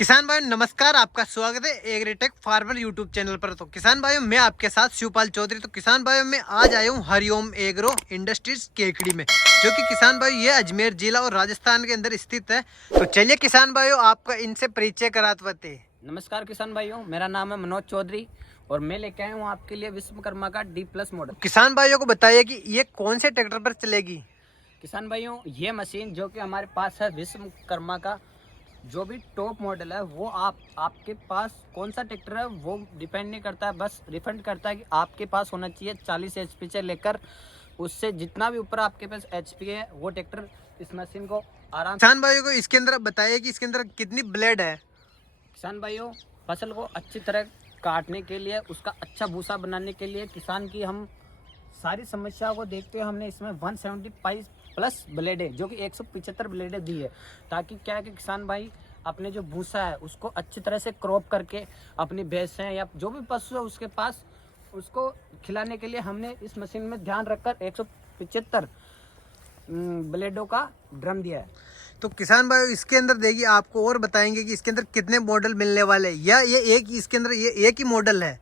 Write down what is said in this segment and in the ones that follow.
किसान भाइयों नमस्कार, आपका स्वागत है एग्रीटेक फार्मर यूट्यूब चैनल पर। तो किसान भाइयों मैं आपके साथ शिवपाल चौधरी। तो किसान भाइयों मैं आज आया हूँ हरिओम एग्रो इंडस्ट्रीज केकड़ी में, जो कि किसान भाइयों ये अजमेर जिला और राजस्थान के अंदर स्थित है। तो चलिए किसान भाइयों आपका इनसे परिचय कराते हैं। नमस्कार किसान भाइयों, मेरा नाम है मनोज चौधरी और मैं लेके आया हूँ आपके लिए विश्वकर्मा का D+ मॉडल। किसान भाइयों को बताइए कि ये कौन से ट्रैक्टर पर चलेगी। किसान भाइयों ये मशीन जो कि हमारे पास है विश्वकर्मा का जो भी टॉप मॉडल है वो आपके पास कौन सा ट्रैक्टर है वो डिपेंड नहीं करता है, बस रिफंड करता है कि आपके पास होना चाहिए 40 HP से लेकर उससे जितना भी ऊपर आपके पास HP है वो ट्रैक्टर इस मशीन को आराम। किसान भाइयों को इसके अंदर बताइए कि इसके अंदर कितनी ब्लेड है। किसान भाइयों फसल को अच्छी तरह काटने के लिए, उसका अच्छा भूसा बनाने के लिए किसान की हम सारी समस्याओं को देखते हुए हमने इसमें 175+ ब्लेड है जो कि 175 ब्लेडें दी है, ताकि क्या है कि किसान भाई अपने जो भूसा है उसको अच्छी तरह से क्रॉप करके अपनी भैंसें या जो भी पशु है उसके पास उसको खिलाने के लिए हमने इस मशीन में ध्यान रखकर 175 ब्लेडों का ड्रम दिया है। तो किसान भाई इसके अंदर देखिए आपको और बताएंगे कि इसके अंदर कितने मॉडल मिलने वाले हैं, या ये एक इसके अंदर ये एक ही मॉडल है।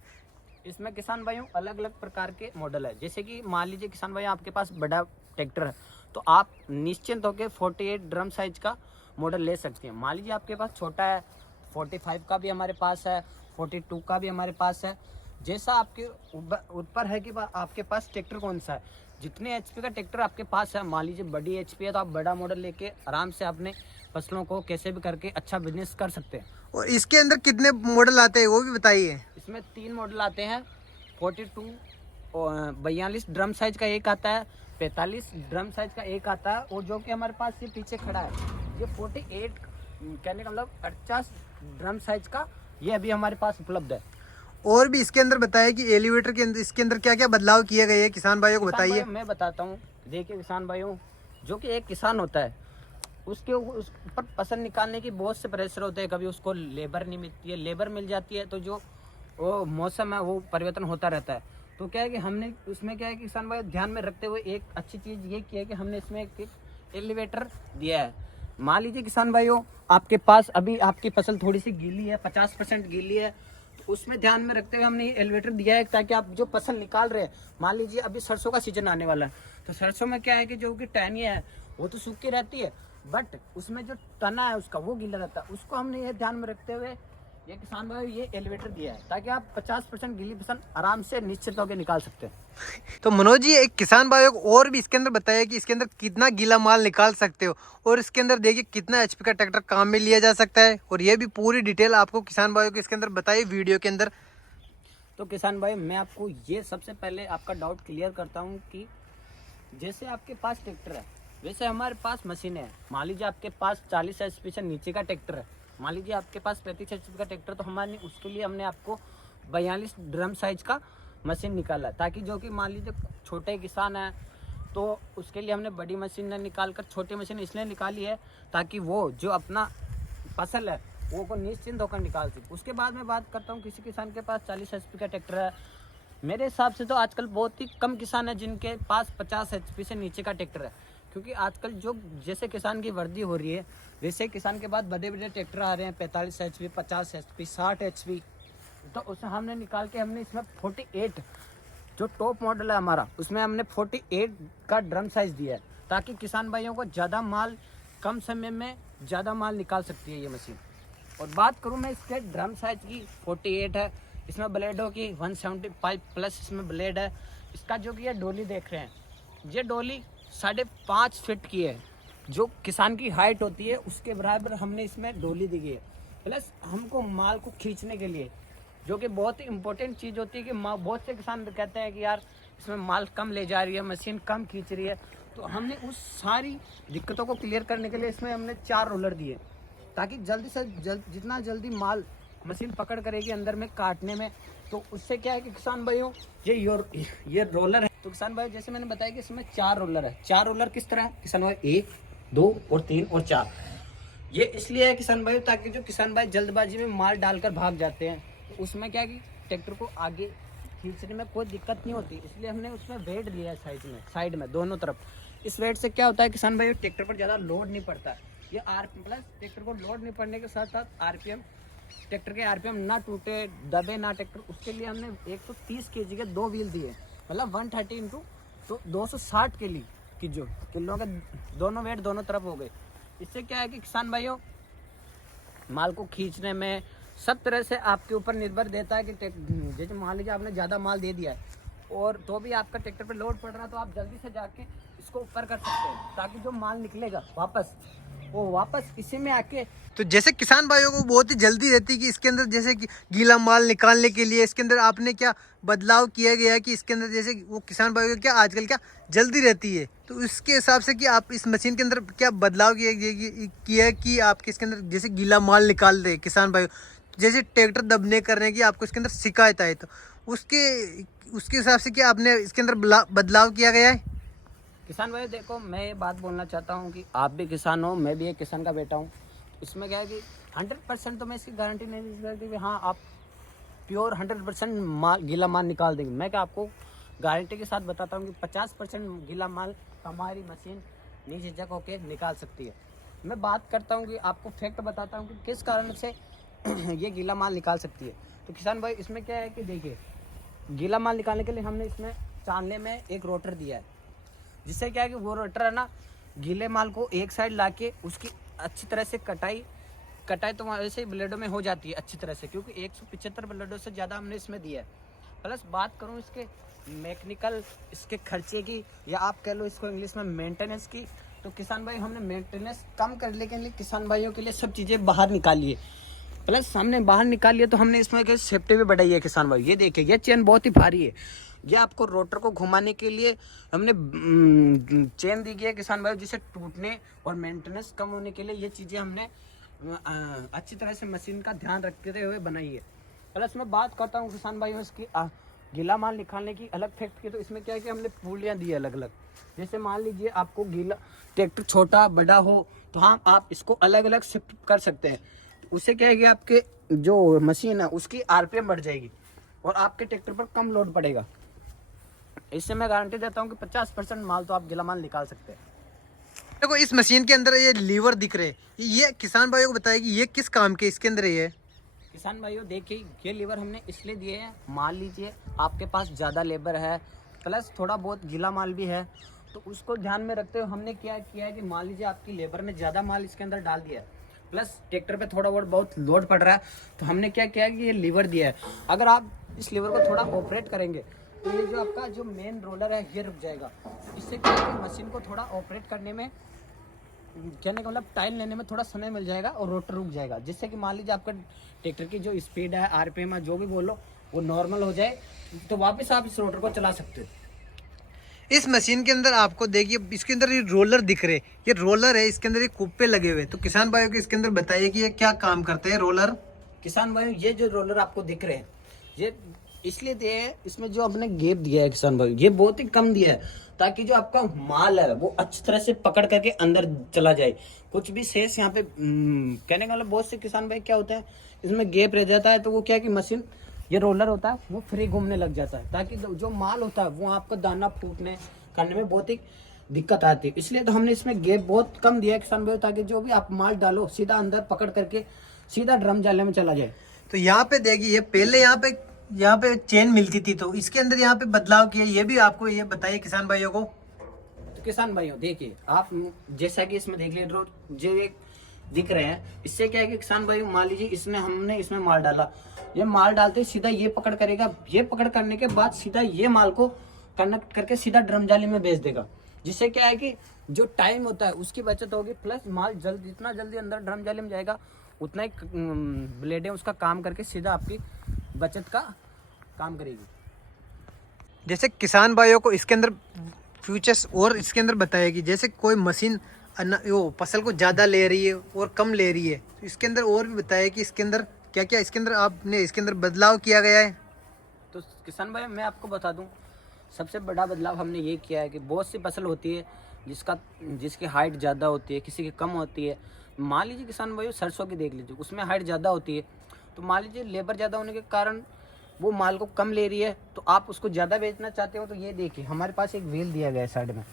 इसमें किसान भाइयों अलग अलग प्रकार के मॉडल है। जैसे कि मान लीजिए किसान भाई आपके पास बड़ा ट्रैक्टर है तो आप निश्चिंत होकर 48 ड्रम साइज का मॉडल ले सकते हैं। मान लीजिए आपके पास छोटा है 45 का भी हमारे पास है, 42 का भी हमारे पास है। जैसा आपके ऊपर है कि आपके पास ट्रैक्टर कौन सा है, जितने HP का ट्रैक्टर आपके पास है, मान लीजिए बड़ी HP है तो आप बड़ा मॉडल लेके आराम से अपने फसलों को कैसे भी करके अच्छा बिजनेस कर सकते हैं। और इसके अंदर कितने मॉडल आते हैं वो भी बताइए। इसमें 3 मॉडल आते हैं, 42 और 42 ड्रम साइज का एक आता है, 45 ड्रम साइज का एक आता है, और जो कि हमारे पास ये पीछे खड़ा है ये 48 कहने का मतलब 50 ड्रम साइज का ये अभी हमारे पास उपलब्ध है। और भी इसके अंदर बताइए कि एलिवेटर के अंदर इसके अंदर क्या क्या बदलाव किए गए हैं, किसान भाइयों को बताइए। मैं बताता हूँ। देखिए किसान भाइयों, जो कि एक किसान होता है उसके उस पर फसल निकालने की बहुत से प्रेशर होते हैं। कभी उसको लेबर नहीं मिलती है, लेबर मिल जाती है तो जो वो मौसम है वो परिवर्तन होता रहता है। तो क्या है कि हमने उसमें क्या है कि किसान भाई ध्यान में रखते हुए एक अच्छी चीज़ ये की है कि हमने इसमें एक एलिवेटर दिया है। मान लीजिए किसान भाइयों आपके पास अभी आपकी फसल थोड़ी सी गीली है, 50% गीली है, तो उसमें ध्यान में रखते हुए हमने ये एलिवेटर दिया है ताकि आप जो फसल निकाल रहे हैं, मान लीजिए अभी सरसों का सीजन आने वाला है तो सरसों में क्या है कि जो कि टहनियाँ है वो तो सूखी रहती है, बट उसमें जो तना है उसका वो गीला रहता है। उसको हमने ये ध्यान में रखते हुए ये किसान भाई ये एलिवेटर दिया है ताकि आप 50% गीली फसल आराम से निश्चित होकर निकाल सकते हैं। तो मनोज जी एक किसान भाइयों को और भी इसके अंदर बताइए कि इसके अंदर कितना गीला माल निकाल सकते हो, और इसके अंदर देखिए कितना HP का ट्रैक्टर काम में लिया जा सकता है, और ये भी पूरी डिटेल आपको किसान भाइयों को इसके अंदर बताइए वीडियो के अंदर। तो किसान भाई मैं आपको ये सबसे पहले आपका डाउट क्लियर करता हूँ कि जैसे आपके पास ट्रैक्टर है वैसे हमारे पास मशीन है। मान लीजिए आपके पास 40 HP से नीचे का ट्रैक्टर है, मान लीजिए आपके पास 35 HP का ट्रैक्टर, तो हमारे उसके लिए हमने आपको 42 ड्रम साइज का मशीन निकाला, ताकि जो कि मान लीजिए छोटे किसान हैं तो उसके लिए हमने बड़ी मशीन न निकाल कर छोटी मशीन इसलिए निकाली है ताकि वो जो अपना फसल है वो को निश्चिंत होकर निकाल सके। उसके बाद मैं बात करता हूँ किसी किसान के पास 40 HP का ट्रैक्टर है। मेरे हिसाब से तो आजकल बहुत ही कम किसान है जिनके पास 50 HP से नीचे का ट्रैक्टर है, क्योंकि आजकल जो जैसे किसान की वृद्धि हो रही है वैसे किसान के बाद बड़े बड़े ट्रैक्टर आ रहे हैं, 45 HP, 50 HP, 60 HP। तो उसे हमने निकाल के हमने इसमें 48 जो टॉप मॉडल है हमारा उसमें हमने 48 का ड्रम साइज दिया है ताकि किसान भाइयों को ज़्यादा माल कम समय में ज़्यादा माल निकाल सकती है ये मशीन। और बात करूँ मैं इसके ड्रम साइज की, 48 है, इसमें ब्लेडों की 175+ इसमें ब्लेड है। इसका जो कि ये डोली देख रहे हैं, ये डोली 5.5 फीट की है, जो किसान की हाइट होती है उसके बराबर हमने इसमें डोली दी गई है। प्लस हमको माल को खींचने के लिए जो कि बहुत ही इम्पोर्टेंट चीज़ होती है कि बहुत से किसान कहते हैं कि यार इसमें माल कम ले जा रही है, मशीन कम खींच रही है, तो हमने उस सारी दिक्कतों को क्लियर करने के लिए इसमें हमने 4 रोलर दिए ताकि जल्दी से जितना जल्दी माल मशीन पकड़ करेगी अंदर में काटने में, तो उससे क्या है कि किसान भाइयों ये रोलर है। तो किसान भाई जैसे मैंने बताया कि इसमें 4 रोलर है। 4 रोलर किस तरह है किसान भाई, 1, 2 और 3 और 4। ये इसलिए है किसान भाई ताकि जो किसान भाई जल्दबाजी में माल डालकर भाग जाते हैं तो उसमें क्या है कि ट्रैक्टर को आगे खींचने में कोई दिक्कत नहीं होती, इसलिए हमने उसमें वेट दिया है साइड में दोनों तरफ। इस वेट से क्या होता है किसान भाई ट्रैक्टर पर ज़्यादा लोड नहीं पड़ता है, ये आरपीएम प्लस ट्रैक्टर को लोड नहीं पड़ने के साथ साथ आरपीएम, ट्रैक्टर के आरपीएम ना टूटे दबे ना ट्रैक्टर, उसके लिए हमने 130 केजी के 2 व्हील दिए, मतलब 130 इंटू तो 260 केजी की जो किलो के दोनों वेट दोनों तरफ हो गए। इससे क्या है कि किसान भाइयों माल को खींचने में सब तरह से आपके ऊपर निर्भर देता है कि जैसे मान लीजिए आपने ज़्यादा माल दे दिया है और तो भी आपका ट्रैक्टर पे लोड पड़ रहा है, तो आप जल्दी से जाके इसको ऊपर कर सकते हैं ताकि जो माल निकलेगा वापस वो वापस इसी में आके। तो जैसे किसान भाइयों को बहुत ही जल्दी रहती है कि इसके अंदर जैसे कि गीला माल निकालने के लिए इसके अंदर आपने क्या बदलाव किया गया है कि इसके अंदर जैसे वो किसान भाइयों को क्या आजकल क्या जल्दी रहती है, तो उसके हिसाब से कि आप इस मशीन के अंदर क्या बदलाव किया है कि आपके इसके अंदर जैसे गीला माल निकाल दे किसान भाइयों, जैसे ट्रैक्टर दबने करने की आपको इसके अंदर शिकायत आए, तो उसके हिसाब से क्या आपने इसके अंदर बदलाव किया गया है? किसान भाई देखो, मैं ये बात बोलना चाहता हूँ कि आप भी किसान हो, मैं भी एक किसान का बेटा हूँ। इसमें क्या है कि 100% तो मैं इसकी गारंटी नहीं दे सकती कि हाँ आप प्योर 100% माल गीला माल निकाल देंगे। मैं क्या आपको गारंटी के साथ बताता हूँ कि 50% गीला माल हमारी मशीन निझिझक होके निकाल सकती है। मैं बात करता हूँ कि आपको फैक्ट बताता हूँ कि किस कारण से ये गीला माल निकाल सकती है। तो किसान भाई इसमें क्या है कि देखिए, गीला माल निकालने के लिए हमने इसमें चालने में एक रोटर दिया है, जिससे क्या है कि वो रोटर है ना गीले माल को एक साइड लाके उसकी अच्छी तरह से कटाई तो वैसे ही ब्लेडों में हो जाती है अच्छी तरह से, क्योंकि 175 ब्लेडों से ज़्यादा हमने इसमें दिया है। प्लस बात करूँ इसके मैकेनिकल इसके खर्चे की, या आप कह लो इसको इंग्लिश में मेंटेनेंस की, तो किसान भाई हमने मेंटेनेंस कम करने के लिए किसान भाइयों के लिए सब चीज़ें बाहर निकाली है। प्लस हमने बाहर निकाली है तो हमने इसमें सेफ्टी भी बढ़ाई है किसान भाई। ये देखिए, ये चेन बहुत ही भारी है, ये आपको रोटर को घुमाने के लिए हमने चेन दी गई है किसान भाई, जिसे टूटने और मेंटेनेंस कम होने के लिए ये चीज़ें हमने अच्छी तरह से मशीन का ध्यान रखते हुए बनाई है। प्लस मैं बात करता हूँ किसान भाइयों इसकी गीला माल निकालने की अलग फैक्ट की, तो इसमें क्या है कि हमने पुलियाँ दी है अलग अलग। जैसे मान लीजिए आपको गीला ट्रैक्टर छोटा बड़ा हो तो हाँ आप इसको अलग अलग शिफ्ट कर सकते हैं। उससे क्या है कि आपके जो मशीन है उसकी आरपीएम बढ़ जाएगी और आपके ट्रैक्टर पर कम लोड पड़ेगा। इससे मैं गारंटी देता हूँ कि 50% माल तो आप गीला माल निकाल सकते हैं। देखो इस मशीन के अंदर ये लीवर दिख रहे हैं, ये किसान भाइयों को बताइए कि ये किस काम के इसके अंदर ये है? किसान भाइयों देखिए, ये लीवर हमने इसलिए दिए हैं, मान लीजिए आपके पास ज़्यादा लेबर है प्लस थोड़ा बहुत गीला माल भी है, तो उसको ध्यान में रखते हुए हमने क्या किया है कि मान लीजिए आपकी लेबर ने ज़्यादा माल इसके अंदर डाल दिया है प्लस ट्रैक्टर पे थोड़ा बहुत लोड पड़ रहा है, तो हमने क्या किया है कि ये लीवर दिया है। अगर आप इस लीवर को थोड़ा ऑपरेट करेंगे तो ये जो आपका जो मेन रोलर है ये रुक जाएगा। इससे क्या है कि मशीन को थोड़ा ऑपरेट करने में, कहने का मतलब टाइम लेने में थोड़ा समय मिल जाएगा और रोटर रुक जाएगा, जिससे कि मान लीजिए आपका ट्रैक्टर की जो स्पीड है आरपीएम है जो भी बोलो वो नॉर्मल हो जाए, तो वापस आप इस रोटर को चला सकते हो। इस मशीन के अंदर आपको देखिए इसके अंदर ये रोलर दिख रहे, ये रोलर है, इसके अंदर ये कुप्पे लगे हुए, तो किसान भाइयों को इसके अंदर बताइए कि ये क्या काम करते हैं रोलर? किसान भाइयों ये जो रोलर आपको दिख रहे हैं ये इसलिए दिए हैं, इसमें जो आपने गैप दिया है किसान भाई ये बहुत ही कम दिया है ताकि जो आपका माल है वो अच्छी तरह से पकड़ करके अंदर चला जाए। कुछ भी शेष यहाँ पे कहने का मतलब बहुत से किसान भाई क्या होता है इसमें गैप रह जाता है, तो वो क्या है कि मशीन ये रोलर होता है वो फ्री घूमने लग जाता है, ताकि जो माल होता है वो आपको दाना फूटने करने में बहुत ही दिक्कत आती है। इसलिए तो हमने इसमें गैप बहुत कम दिया है किसान भाई, ताकि जो भी आप माल डालो सीधा अंदर पकड़ करके सीधा ड्रम जाले में चला जाए। तो यहाँ पे देखिए पहले यहाँ पे चेन मिलती थी, तो इसके अंदर यहाँ पे बदलाव किया, ये भी आपको ये बताइए किसान भाइयों को। तो किसान भाइयों देखिए, आप जैसा कि इसमें देख लीजिए जो एक दिख रहे हैं, इससे क्या है कि किसान भाइयों मान लीजिए इसमें हमने इसमें माल डाला, ये माल डालते सीधा ये पकड़ करेगा, ये पकड़ करने के बाद सीधा ये माल को कनेक्ट करके सीधा ड्रम जाली में भेज देगा, जिससे क्या है कि जो टाइम होता है उसकी बचत होगी, प्लस माल जितना जल्दी अंदर ड्रम जाली में जाएगा उतना ही ब्लेडें उसका काम करके सीधा आपकी बचत का काम करेगी। जैसे किसान भाइयों को इसके अंदर फ्यूचर्स और इसके अंदर बताएगी, जैसे कोई मशीन वो फसल को ज़्यादा ले रही है और कम ले रही है, तो इसके अंदर और भी बताइए कि इसके अंदर क्या क्या इसके अंदर आपने इसके अंदर बदलाव किया गया है। तो किसान भाई मैं आपको बता दूं, सबसे बड़ा बदलाव हमने ये किया है कि बहुत सी फसल होती है जिसकी हाइट ज़्यादा होती है, किसी की कम होती है। मान लीजिए किसान भाई सरसों की देख लीजिए, उसमें हाइट ज़्यादा होती है, तो मान लीजिए लेबर ज़्यादा होने के कारण वो माल को कम ले रही है, तो आप उसको ज़्यादा बेचना चाहते हो, तो ये देखिए हमारे पास एक व्हील दिया गया है साइड में,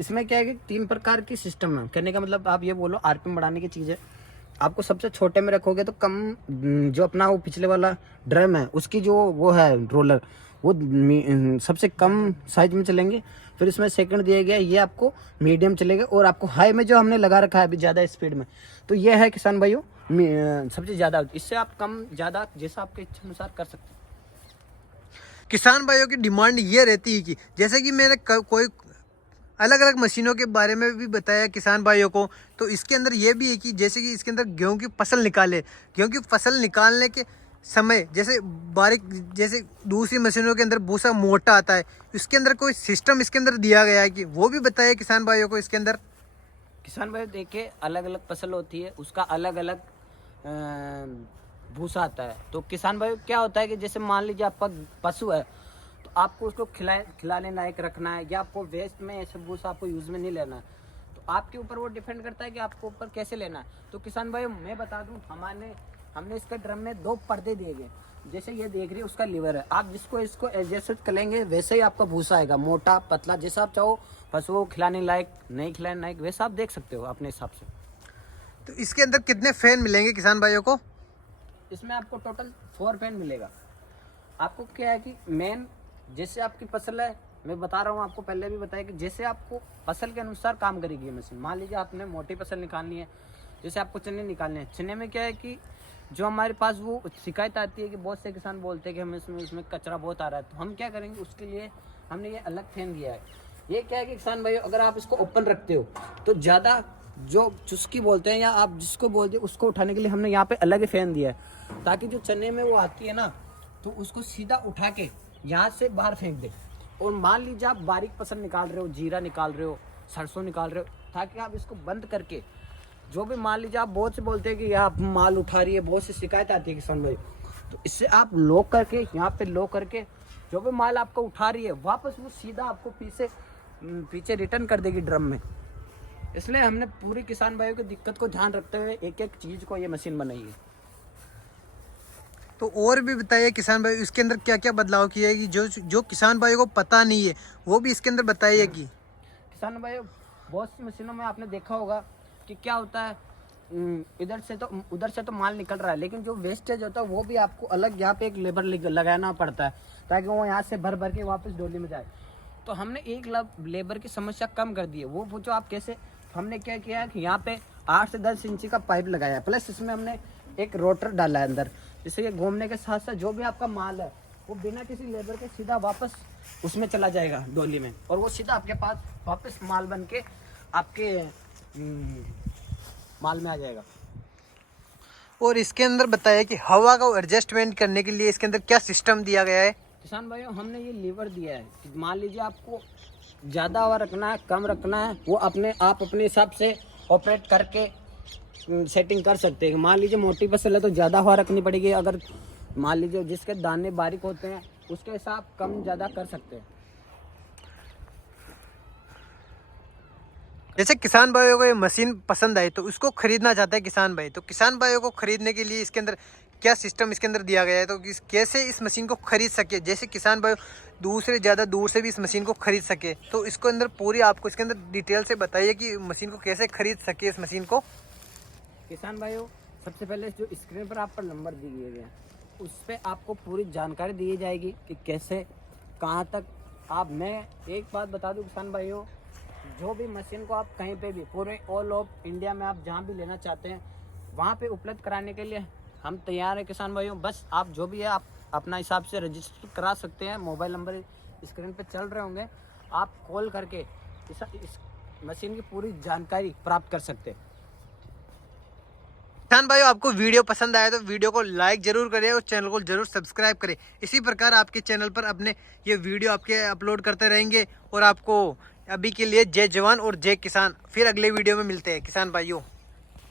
इसमें क्या है कि 3 प्रकार की सिस्टम है। कहने का मतलब आप ये बोलो आरपीएम बढ़ाने की चीज़ है। आपको सबसे छोटे में रखोगे तो कम, जो अपना वो पिछले वाला ड्रम है उसकी जो वो है रोलर, वो सबसे कम साइज में चलेंगे। फिर इसमें सेकंड दिया गया ये आपको मीडियम चलेगा, और आपको हाई में जो हमने लगा रखा है अभी ज़्यादा स्पीड में, तो ये है किसान भाइयों सबसे ज़्यादा। इससे आप कम ज़्यादा जैसा आपके इच्छा अनुसार कर सकते हैं। किसान भाइयों की डिमांड ये रहती है कि जैसे कि मैंने कोई अलग अलग मशीनों के बारे में भी बताया किसान भाइयों को, तो इसके अंदर ये भी है कि जैसे कि इसके अंदर गेहूं की फसल निकाले, गेहूं की फसल निकालने के समय जैसे बारीक, जैसे दूसरी मशीनों के अंदर भूसा मोटा आता है, इसके अंदर कोई सिस्टम इसके अंदर दिया गया है कि वो भी बताया किसान भाइयों को इसके अंदर। किसान भाई देखिए, अलग अलग फसल होती है, उसका अलग अलग भूसा आता है। तो किसान भाई क्या होता है कि जैसे मान लीजिए आपका पशु है, तो आपको उसको खिलाने लायक रखना है, या आपको वेस्ट में ऐसे भूसा आपको यूज़ में नहीं लेना है, तो आपके ऊपर वो डिपेंड करता है कि आपको ऊपर कैसे लेना है। तो किसान भाई मैं बता दूं, हमने इसके ड्रम में 2 पर्दे दिए गए। जैसे ये देख रही है उसका लीवर है, आप जिसको इसको एडजस्ट करेंगे वैसे ही आपका भूसा आएगा, मोटा पतला जैसा आप चाहो, पशुओं को खिलाने लायक नहीं खिलाने लायक वैसा आप देख सकते हो अपने हिसाब से। तो इसके अंदर कितने फैन मिलेंगे किसान भाइयों को? इसमें आपको टोटल 4 फैन मिलेगा। आपको क्या है कि मेन जैसे आपकी फसल है, मैं बता रहा हूँ आपको, पहले भी बताया कि जैसे आपको फसल के अनुसार काम करेगी ये मशीन। मान लीजिए आपने मोटी फसल निकालनी है, जैसे आपको चने निकालने हैं, चने में क्या है कि जो हमारे पास वो शिकायत आती है कि बहुत से किसान बोलते हैं कि हमें इसमें कचरा बहुत आ रहा है, तो हम क्या करेंगे उसके लिए हमने ये अलग फैन दिया है। ये क्या है कि किसान भाई अगर आप इसको ओपन रखते हो तो ज़्यादा जो चुस्की बोलते हैं या आप जिसको बोलते हैं उसको उठाने के लिए हमने यहाँ पे अलग ही फैन दिया है, ताकि जो चने में वो आती है ना, तो उसको सीधा उठा के यहाँ से बाहर फेंक दे। और मान लीजिए आप बारीक फसल निकाल रहे हो, जीरा निकाल रहे हो, सरसों निकाल रहे हो, ताकि आप इसको बंद करके, जो भी मान लीजिए आप बहुत से बोलते हैं कि आप माल उठा रही है, बहुत सी शिकायत आती है किसान भाई, तो इससे आप लॉक करके यहाँ पे लॉक करके जो भी माल आपको उठा रही है वापस वो सीधा आपको पीछे रिटर्न कर देगी ड्रम में। इसलिए हमने पूरी किसान भाइयों की दिक्कत को ध्यान रखते हुए एक एक चीज को ये मशीन बनाई है। तो और भी बताइए किसान भाई इसके अंदर क्या क्या बदलाव किया है कि जो किसान भाइयों को पता नहीं है वो भी इसके अंदर बताइए। कि किसान भाइयों बहुत सी मशीनों में आपने देखा होगा कि क्या होता है, इधर से तो उधर से तो माल निकल रहा है, लेकिन जो वेस्टेज होता है वो भी आपको अलग यहाँ पे एक लेबर लगाना पड़ता है, ताकि वो यहाँ से भर भर के वापस डोली में जाए। तो हमने एक लेबर की समस्या कम कर दी है। वो जो आप कैसे, हमने क्या किया है कि यहाँ पे 8 से 10 इंची का पाइप लगाया है, प्लस इसमें हमने एक रोटर डाला है अंदर, जिससे ये घूमने के साथ साथ जो भी आपका माल है वो बिना किसी लेबर के सीधा वापस उसमें चला जाएगा डोली में, और वो सीधा आपके पास वापस माल बन के आपके माल में आ जाएगा। और इसके अंदर बताया कि हवा का एडजस्टमेंट करने के लिए इसके अंदर क्या सिस्टम दिया गया है? किसान भाइयों हमने ये लीवर दिया है कि मान लीजिए आपको ज़्यादा हवा रखना है, कम रखना है, वो आप अपने हिसाब से ऑपरेट करके सेटिंग कर सकते हैं। मान लीजिए मोटी फसल है तो ज़्यादा हवा रखनी पड़ेगी, अगर मान लीजिए जिसके दाने बारीक होते हैं उसके हिसाब कम ज़्यादा कर सकते हैं। जैसे किसान भाइयों को ये मशीन पसंद आई तो उसको खरीदना चाहता है किसान भाई, तो किसान भाइयों को खरीदने के लिए इसके अंदर क्या सिस्टम इसके अंदर दिया गया है, तो कैसे इस मशीन को खरीद सके, जैसे किसान भाई ज़्यादा दूर से भी इस मशीन को खरीद सके, तो इसको अंदर पूरी आपको इसके अंदर डिटेल से बताइए कि मशीन को कैसे खरीद सके इस मशीन को। किसान भाइयों सबसे पहले जो स्क्रीन पर आप पर नंबर दिए गए हैं उस पर आपको पूरी जानकारी दी जाएगी कि कैसे कहाँ तक आप। मैं एक बात बता दूं किसान भाइयों, जो भी मशीन को आप कहीं पे भी पूरे ऑल ओवर इंडिया में आप जहाँ भी लेना चाहते हैं वहाँ पे उपलब्ध कराने के लिए हम तैयार हैं किसान भाइयों। बस आप जो भी है आप अपना हिसाब से रजिस्टर करा सकते हैं। मोबाइल नंबर स्क्रीन पे चल रहे होंगे, आप कॉल करके इस मशीन की पूरी जानकारी प्राप्त कर सकते हैं। किसान भाइयों आपको वीडियो पसंद आया तो वीडियो को लाइक जरूर करें और चैनल को जरूर सब्सक्राइब करें। इसी प्रकार आपके चैनल पर अपने ये वीडियो आपके अपलोड करते रहेंगे। और आपको अभी के लिए जय जवान और जय किसान, फिर अगले वीडियो में मिलते हैं किसान भाइयों।